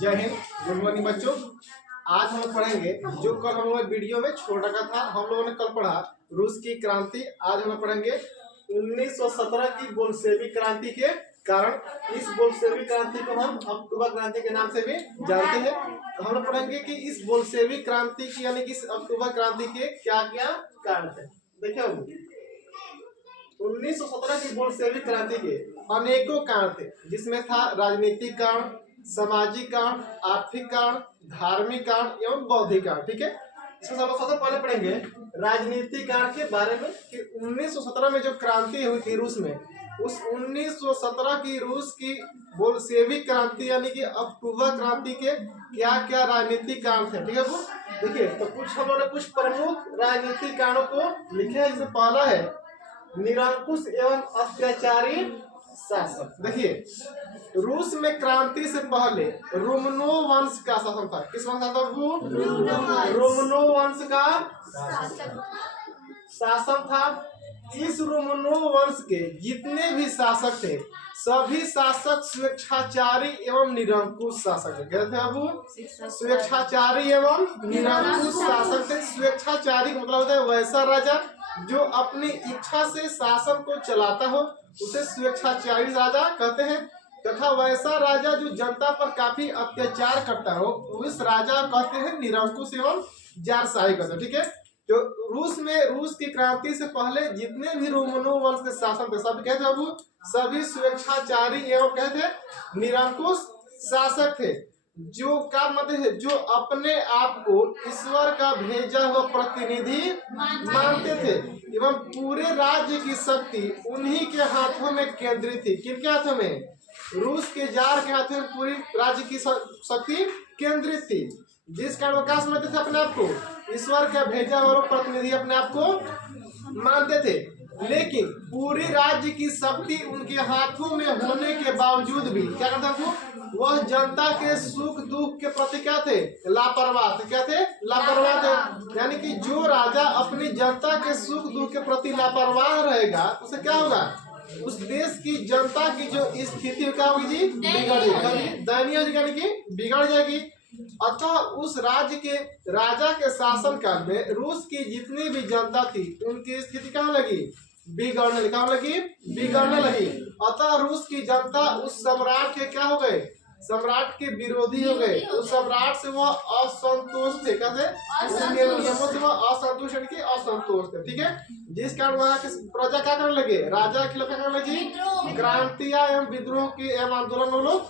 जय Hind, good morning बच्चों। आज हम लोग पढ़ेंगे जो कल हम लोगों ने वीडियो में छोड़ रखा था। हम लोगों ने कल पढ़ा रूस की क्रांति। आज हम लोग पढ़ेंगे 1917 की बोल्शेविक क्रांति के कारण। इस बोल्शेविक क्रांति को हम अक्टूबर क्रांति के नाम से भी जानते हैं। तो हम लोग पढ़ेंगे कि इस बोल्शेविक क्रांति की यानी कि इस अक्टूबर क्रांति के क्या क्या कारण थे। देखिए 1917 की बोल्शेविक क्रांति के अनेकों कारण थे, जिसमें था राजनीतिक कारण, सामाजिक कारण, आर्थिक कारण, धार्मिक कारण एवं बौद्धिक कारण। ठीक है, इसमें सबसे पहले पढ़ेंगे राजनीतिक कारण के बारे में कि 1917 में जो क्रांति हुई थी रूस में, उस 1917 की रूस की बोल्शेविक क्रांति यानी कि अक्टूबर क्रांति के क्या क्या राजनीतिक कारण थे। ठीक है, देखिए तो कुछ हम लोगों ने कुछ प्रमुख राजनीतिक कारणों को लिखे हैं। जिसमें पहला है निरंकुश एवं अत्याचारी शासक। देखिए रूस में क्रांति से पहले रोमनो वंश का शासन था। किस वंश था वो? रोमनो वंश का शासन था। इस रोमनो वंश के जितने भी शासक थे, सभी शासक स्वेच्छाचारी एवं निरंकुश शासक थे। क्या थे वो? स्वेच्छाचारी एवं निरंकुश शासक थे। स्वेच्छाचारी का मतलब होता है वैसा राजा जो अपनी इच्छा से शासन को चलाता हो, उसे स्वेच्छाचारी राजा कहते हैं। तथा वैसा राजा जो जनता पर काफी अत्याचार करता हो, उस राजा कहते हैं निरंकुश एवं जारशाही कहते हैं। ठीक है, तो रूस की क्रांति से पहले जितने भी रोमनो वंश के शासन थे, सब कहते हैं वो सभी स्वेच्छाचारी एवं कहते निरंकुश शासक थे। जो का मतलब है जो अपने आप को ईश्वर का भेजा हुआ प्रतिनिधि मानते थे एवं पूरे राज्य की शक्ति उन्हीं के हाथों में केंद्रित थी। किनके हाथों में? रूस के जार के हाथों में पूरी राज्य की शक्ति केंद्रित थी, जिस कारण वो क्या समझते थे अपने आप को? ईश्वर का भेजा हुआ प्रतिनिधि अपने आप को मानते थे। लेकिन पूरी राज्य की शक्ति उनके हाथों में होने के बावजूद भी क्या करता था? वह जनता के सुख दुख के प्रति क्या थे? लापरवाह थे। क्या थे? लापरवाह थे। यानी कि जो राजा अपनी जनता के सुख दुख के प्रति लापरवाह रहेगा, उसे क्या होगा? उस देश की जनता की जो स्थिति क्या होगी जी? बिगड़ जाएगी, दयनीय यानी कि बिगड़ जाएगी। अतः उस राज्य के राजा के शासन काल में रूस की जितनी भी जनता थी, उनकी स्थिति कहाँ लगी? बिगड़ने लगी, बिगड़ने लगी। अतः रूस की जनता उस सम्राट के क्या हो गए? सम्राट के विरोधी हो गए। उस सम्राट से वह असंतोष थे। कहते नियमों से वह असंतुष्ट यानी कि असंतोष थे। ठीक है, जिस कारण वहाँ के प्रजा क्या करने लगे? राजा के खिलाफ क्या करने लगी? क्रांतियां एवं विद्रोह की एवं आंदोलन वो लोग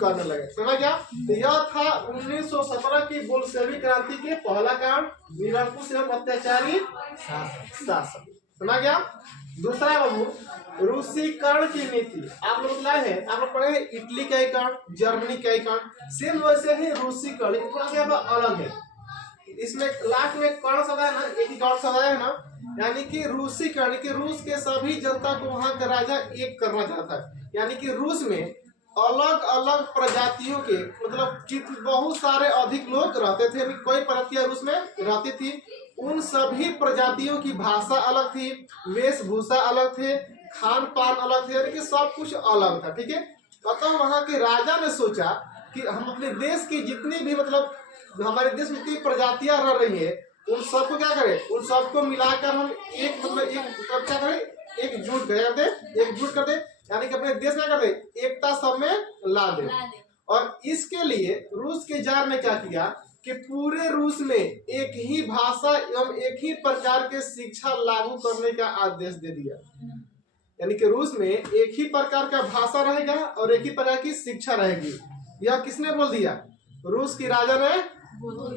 करने लगे। समझ गया? तो यह था 1917 की बोल्शेविक क्रांति के पहला कारण, निरंकुश एवं अत्याचारी शासन। समझ गया? दूसरा बाबू रूसीकरण की नीति। आप लोग लाए हैं, आप लोग पढ़े इटली का एक कारण, जर्मनी का एक कारण, सेम वैसे ही रूसीकरण थोड़ा सा अलग है। इसमें लास्ट में कौन सा है ना, एक ही कौन सा है ना, यानी कि रूसीकरण कि रूस के सभी जनता को वहां का राजा एक करना चाहता है। यानी कि रूस में अलग अलग प्रजातियों के मतलब बहुत सारे अधिक लोग रहते थे। कोई प्रजातियां रूस में रहती थी, उन सभी प्रजातियों की भाषा अलग थी, वेशभूषा अलग थे, खान पान अलग थे, यानी कि सब कुछ अलग था। ठीक है, अतः वहां के राजा ने सोचा कि हम अपने देश की जितनी भी मतलब हमारे देश में जितनी प्रजातियां रह रही है, उन सबको क्या करें? उन सबको मिलाकर हम एक मतलब एक क्या करें? एकजुट कर दे, यानी कि अपने देश में कर दे, एकता सब में ला दे। और इसके लिए रूस के जार ने क्या किया कि पूरे रूस में एक ही भाषा एवं एक ही प्रकार के शिक्षा लागू करने का आदेश दे दिया। यानी कि रूस में एक ही प्रकार का भाषा रहेगा और एक ही प्रकार की शिक्षा रहेगी। यह किसने बोल दिया? रूस की राजा ने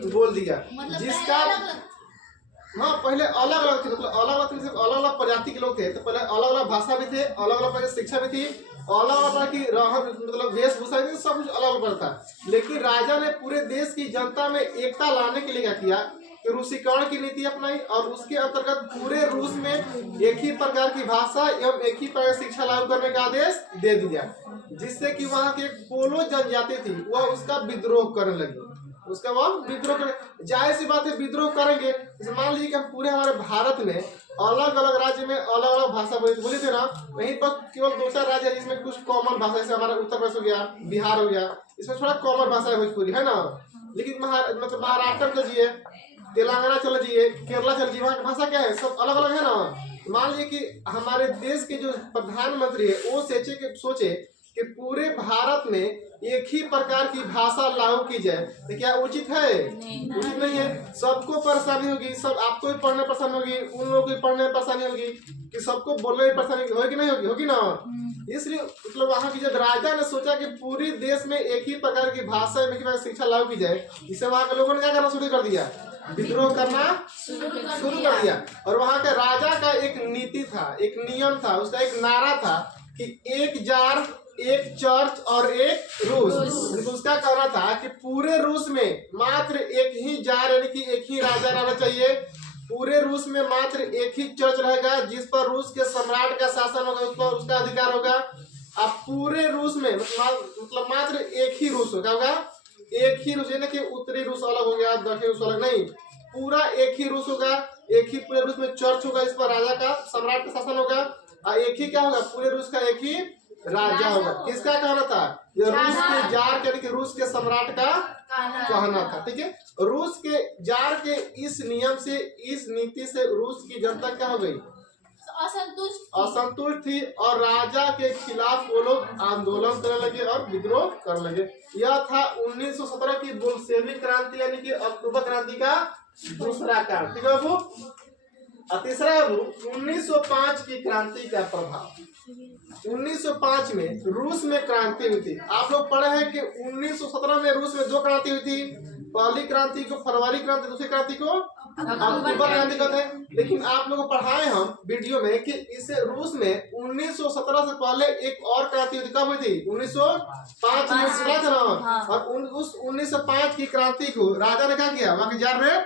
बोल दिया। जिसका हाँ पहले अलग अलग थे, मतलब अलग अलग प्रजाति के लोग थे। तो पहले अलग अलग भाषा भी थे, अलग अलग प्रकार की शिक्षा भी थी, अलग अलग की मतलब वेशभूषा भी, सब कुछ अलग अलग था। लेकिन राजा ने पूरे देश की जनता में एकता लाने के लिए क्या किया कि रूसीकरण की नीति अपनाई और उसके अंतर्गत पूरे रूस में एक ही प्रकार की भाषा एवं एक ही प्रकार की शिक्षा लागू करने का आदेश दे दिया। जिससे कि वहाँ की पोलो जनजाति थी वह उसका विद्रोह करने लगी। उसके बाद विद्रोह करें, जाहिर सी बात है विद्रोह करेंगे। मान लीजिए कि हम पूरे हमारे भारत में अलग अलग राज्य में अलग अलग भाषा बोली थे ना, वहीं पर केवल 2-4 राज्य है जिसमें कुछ कॉमन भाषा, जैसे हमारा उत्तर प्रदेश हो गया, बिहार हो गया, इसमें थोड़ा कॉमन भाषा है भोजपुरी, है ना। लेकिन मतलब महाराष्ट्र में चलिए, तेलंगाना चल जाइए, केरला चल जाइए, वहाँ की भाषा क्या है, सब अलग अलग है ना। मान लीजिए कि हमारे देश के जो प्रधानमंत्री है वो सोचे कि पूरे भारत में एक ही प्रकार की भाषा लागू की जाए, तो क्या उचित है? उचित नहीं है। सबको परेशानी होगी, सब आपको भी पढ़ने परेशानी होगी, उन लोगों को पढ़ने में परेशानी होगी, कि सबको बोलने में परेशानी होगी नहीं होगी, होगी ना। इसलिए मतलब वहाँ की जब राजा ने सोचा कि पूरी देश में एक ही प्रकार की भाषा में शिक्षा लागू की जाए, इससे वहाँ के लोगों ने क्या करना शुरू कर दिया, विद्रोह करना शुरू कर दिया। और वहाँ के राजा का एक नीति था, एक नियम था, उसका एक नारा था कि एक जार, एक चर्च और एक रूस। उसका कहना था कि पूरे रूस में मात्र एक ही जार यानी कि एक ही राजा रहना चाहिए, पूरे रूस में मात्र एक ही चर्च रहेगा जिस पर रूस के सम्राट का शासन होगा, उस पर उसका अधिकार होगा। अब पूरे रूस में मतलब मात्र एक ही रूस होगा, एक ही रूस, यानी कि उत्तरी रूस अलग हो गया, दक्षिण रूस अलग नहीं, पूरा एक ही रूस होगा, एक ही पूरे रूस में चर्च होगा, इस पर राजा का सम्राट का शासन होगा, और एक ही क्या होगा, पूरे रूस का एक ही राजा होगा। किसका कहना था? ये रूस के जार यानी कि रूस के सम्राट का कहना था। ठीक है, रूस के जार के इस नियम से, इस नीति से रूस की जनता क्या हो गई, असंतुष्ट थी, और राजा के खिलाफ वो लोग आंदोलन करने लगे और विद्रोह करने लगे। यह था 1917 की बोल्शेविक क्रांति यानी कि अक्टूबर क्रांति का दूसरा कारण। ठीक है बाबू। तीसरा बाबू 1905 की क्रांति का प्रभाव। 1905 में रूस में क्रांति हुई थी। आप लोग पढ़े हैं कि 1917 में रूस में दो क्रांति हुई थी, पहली क्रांति को फरवरी क्रांति, दूसरी क्रांति को अक्टूबर क्रांति कहते हैं। लेकिन आप लोगों को पढ़ाए हम वीडियो में कि इसे रूस में 1917 से पहले एक और क्रांति हुई थी। कब हुई थी? 1905 में सुना था ना। और उस 1905 की क्रांति को राजा ने क्या किया, वहां के जार ने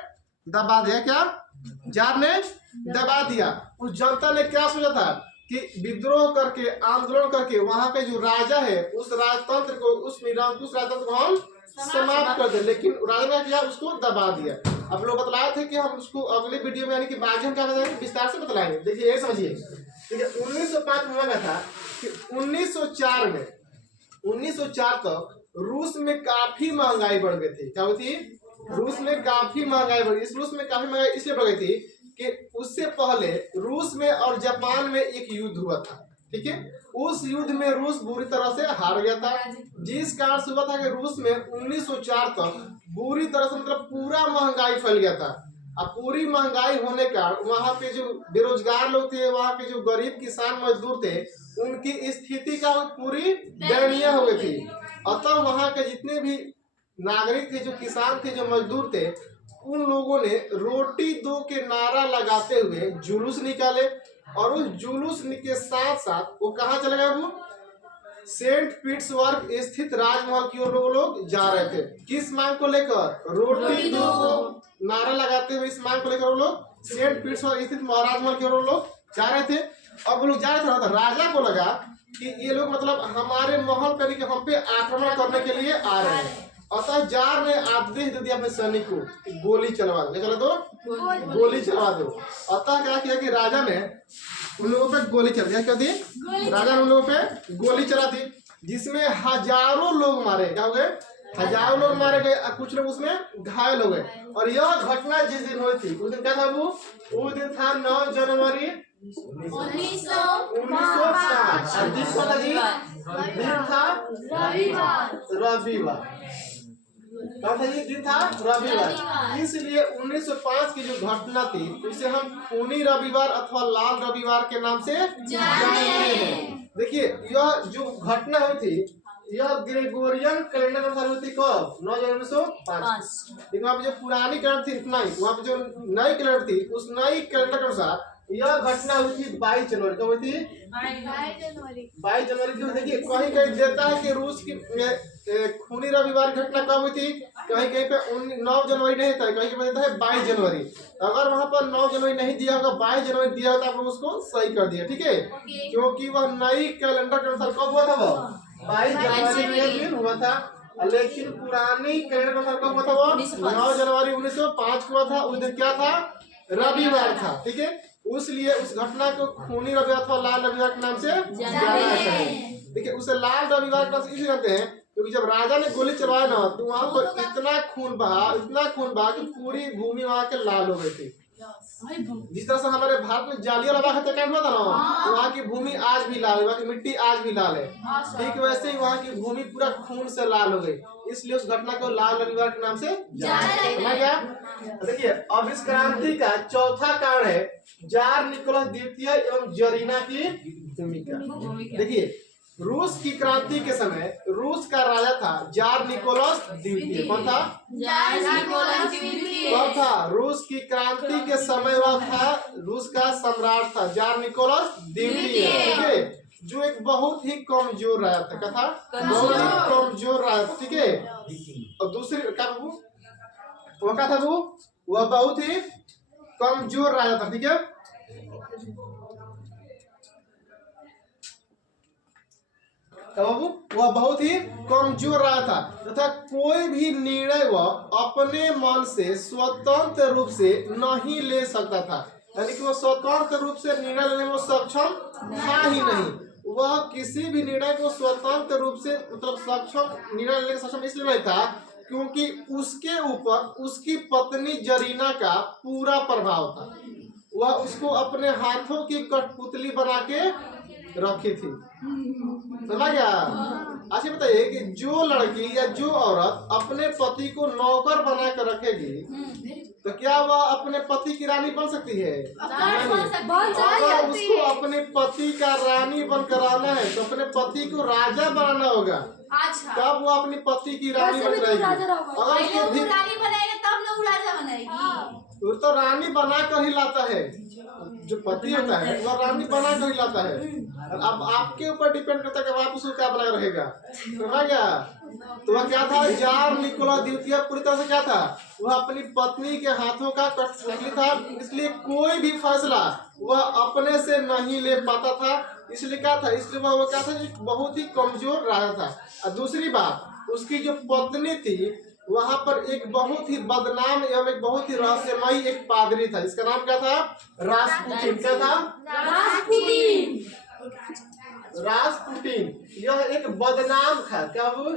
दबा दिया। क्या जार ने दबा दिया? उस जनता ने क्या सोचा था कि विद्रोह करके, आंदोलन करके वहां के जो राजा है उस राजतंत्र को, उस निरंकुश राजतंत्र को हम समाप्त कर दे। लेकिन राजा ने किया, उसको दबा दिया। अब लोग बतलाए थे कि हम उसको अगले वीडियो में यानी कि बाद में क्या बताएंगे, विस्तार से बतलाएंगे। देखिए ये समझिए, ठीक है। 1905 में हुआ था कि 1904 में 1904 तक रूस में काफी महंगाई बढ़ गई थी। क्या हुई थी? रूस में काफी महंगाई बढ़ गई। इस रूस में काफी महंगाई इसलिए बढ़ गई थी कि उससे पहले रूस में और जापान में एक युद्ध हुआ था। ठीक है, उस युद्ध में रूस बुरी तरह से हार गया था, जिस कारण से हुआ था कि रूस में 1904 तक बुरी तरह से मतलब पूरा महंगाई फैल गया था। अब पूरी महंगाई होने का वहाँ पे जो बेरोजगार लोग थे, वहाँ के जो गरीब किसान मजदूर थे, उनकी स्थिति का पूरी दयनीय हो गई थी। अतः वहाँ के जितने भी नागरिक थे, जो किसान थे, जो मजदूर थे, उन लोगों ने रोटी दो के नारा लगाते हुए जुलूस निकाले। और उस जुलूस के साथ साथ वो कहाँ चले गए? वो सेंट पीटर्सबर्ग स्थित राजमहल की ओर वो लोग जा रहे थे। किस मांग को लेकर? रोटी दो को नारा लगाते हुए इस मांग को लेकर वो लोग सेंट पीटर्सबर्ग स्थित राजमहल की ओर वो लोग जा रहे थे। अब वो लोग जा रहे थे, राजा को लगा कि ये लोग मतलब हमारे महल पर कि हम पे आक्रमण करने के लिए आ रहे हैं। अतः जार ने आदेश दे दिया अपने सैनिक को कि गोली चलवा दो। चला दो, गोली चलवा दो। अतः क्या किया कि राजा ने उन लोगों पे गोली चला दिया। क्या दी? राजा ने उन लोगों पे गोली चला दी, जिसमें हजारों लोग मारे। क्या हो गए? हजारों लोग मारे गए, कुछ लोग उसमें घायल हो गए। और यह घटना जिस दिन हुई थी उस दिन क्या था? वो दिन था 9 जनवरी 1905। दिन था रविवार। दिन था रविवार। इसलिए 1905 की जो घटना थी उसे हम खूनी रविवार अथवा लाल रविवार के नाम से जानते हैं। देखिए यह जो घटना हुई थी यह ग्रेगोरियन कैलेंडर अनुसार हुई थी। कब? 9 जनवरी 1905। लेकिन वहाँ पे जो पुरानी कैलेंडर थी नहीं, वहाँ पे जो नई कैलेंडर थी उस नई कैलेंडर के अनुसार यह घटना हुई थी 22 जनवरी। कब हुई थी? 22 जनवरी की। देखिए कहीं कहीं देता है कि रूस की खूनी रविवार घटना कब हुई थी, कहीं कहीं पे 9 जनवरी नहीं था, कहीं कहीं देता है 22 जनवरी। अगर वहां पर 9 जनवरी नहीं दिया होगा, 22 जनवरी दिया होगा, आप लोग उसको सही कर दिया। ठीक है, क्योंकि वह नई कैलेंडर के अनुसार कब हुआ था? वो 22 जनवरी में दिन हुआ था। लेकिन पुरानी कैलेंडर के अनुसार कब हुआ था? वो 9 जनवरी 1905 को हुआ था। उस दिन क्या था? रविवार था। ठीक है, उसलिए उस घटना को खूनी रविवार अथवा लाल रविवार के नाम से जाना जाता है। देखिए उसे लाल रविवार के नाम से इसलिए कहते हैं क्योंकि जब राजा ने गोली चलवाया ना तो वहां पर इतना खून बहा कि पूरी भूमि वहां के लाल हो गई थी। जिस तरह से हमारे भारत में जालियांवाला बाग हत्याकांड हुआ था ना, तो वहाँ की भूमि आज भी लाल है, वहाँ की मिट्टी आज भी लाल है। ठीक वैसे ही वहाँ की भूमि पूरा खून से लाल हो गई, इसलिए उस घटना को लाल रविवार के नाम से जाना गया। देखिए अब इस क्रांति का चौथा कारण है जार निकोलस द्वितीय एवं जरीना की भूमिका। देखिए रूस की क्रांति के समय रूस का राजा था जार निकोलस द्वितीय। कौन था? कौन था? रूस की क्रांति के समय वह था, रूस का सम्राट था जार निकोलस द्वितीय। ठीक है, जो एक बहुत ही कमजोर राजा था। क्या था? बहुत ही कमजोर राजा था। ठीक है, और दूसरी क्या वो क्या था? वह बहुत ही कमजोर राजा था। ठीक है, वह बहुत ही कमजोर रहा था तथा कोई भी निर्णय वह अपने मन से स्वतंत्र रूप से नहीं ले सकता था। यानी कि वह स्वतंत्र रूप से निर्णय लेने में सक्षम था ही नहीं। वह किसी भी निर्णय को स्वतंत्र रूप से सक्षम निर्णय लेने सक्षम इसलिए नहीं था क्योंकि उसके ऊपर उसकी पत्नी जरीना का पूरा प्रभाव था। वह उसको अपने हाथों की कठपुतली बना के रखी थी। समझ गया? अच्छा बताइए कि जो लड़की या जो औरत अपने पति को नौकर बना कर रखेगी तो क्या वह अपने पति की रानी बन सकती है? अगर उसको अपने पति का रानी बनकर आना है तो अपने पति को राजा बनाना होगा। तब वो अपने पति की रानी बन रहेगी। अगर रानी बनाएगा तब ना वो राजा बनेगी। तो रानी बना कर ही लाता है, जो पति होता है वह रानी बना कर ही लाता है। अब आपके ऊपर डिपेंड करता है कि आप उसको क्या बना रहेगा। समझ गया? तो वह क्या था? जार निकोलस द्वितीय पूरी तरह से क्या था? वह अपनी पत्नी के हाथों का कठपुतली था, इसलिए कोई भी फैसला वह अपने से नहीं ले पाता था। इसलिए क्या था? इसलिए वह क्या था? बहुत ही कमजोर रहा था। और दूसरी बात, उसकी जो पत्नी थी वहां पर एक बहुत ही बदनाम एवं एक बहुत ही रहस्यमयी एक पादरी था, जिसका नाम क्या था? रासपुटिन। क्या था? रासपुटिन। यह एक बदनाम था। क्या वो?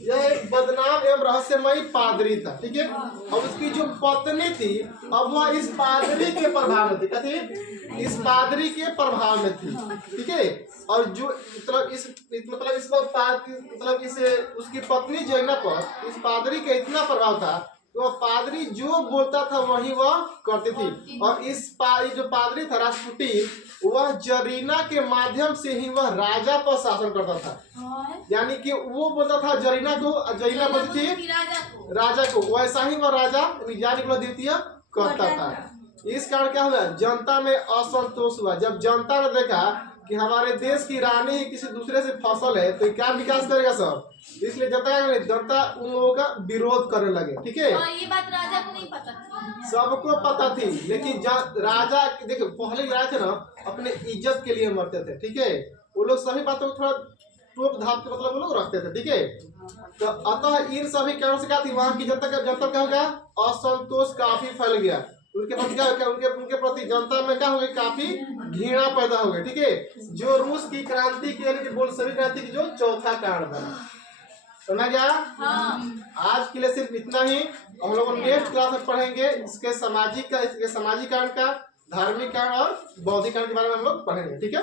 यह एक बदनाम एवं रहस्यमयी पादरी था। ठीक है, और उसकी जो पत्नी थी अब वह इस पादरी के प्रभाव में थी। क्या थी? इस पादरी के प्रभाव में थी। ठीक है, और जो इसे उसकी पत्नी जरीना पर इस पादरी का इतना प्रभाव था तो वह पादरी जो बोलता था वही वह करती थी। और जो पादरी था रासपुटिन, वह जरीना के माध्यम से ही वह राजा पर शासन करता था। यानी कि वो बोलता था जरीना को, जरीना बोलती थी राजा को, वैसा ही वह राजा जार निकोलस द्वितीय करता था। इस कारण क्या हुआ? जनता में असंतोष हुआ। जब जनता ने देखा कि हमारे देश की रानी किसी दूसरे से फसल है तो क्या विकास करेगा सब, इसलिए जनता उन लोगों का विरोध करने लगे। ठीक है, ये बात राजा को नहीं पता थी। सबको पता थी, लेकिन राजा देखो पहले राजा थे ना अपने इज्जत के लिए मरते थे। ठीक है, वो लोग सभी बातों को थोड़ा टोक धाप के वो लोग रखते थे। ठीक है, तो अतः इन सभी कारण से क्या थी? वहां की जनता क्या हो गया? असंतोष काफी फैल गया। उनके प्रति क्या हो गया? उनके प्रति जनता में क्या हो गई? काफी घृणा पैदा हो गई। ठीक है, जो रूस की क्रांति की यानी कि बोल्शेविक क्रांति की जो चौथा कारण बना। समझ गया? आज के लिए सिर्फ इतना ही। हम लोग नेक्स्ट क्लास में पढ़ेंगे इसके सामाजिक कारण का, धार्मिक कारण और बौद्धिक कारण के बारे में हम लोग पढ़ेंगे। ठीक है।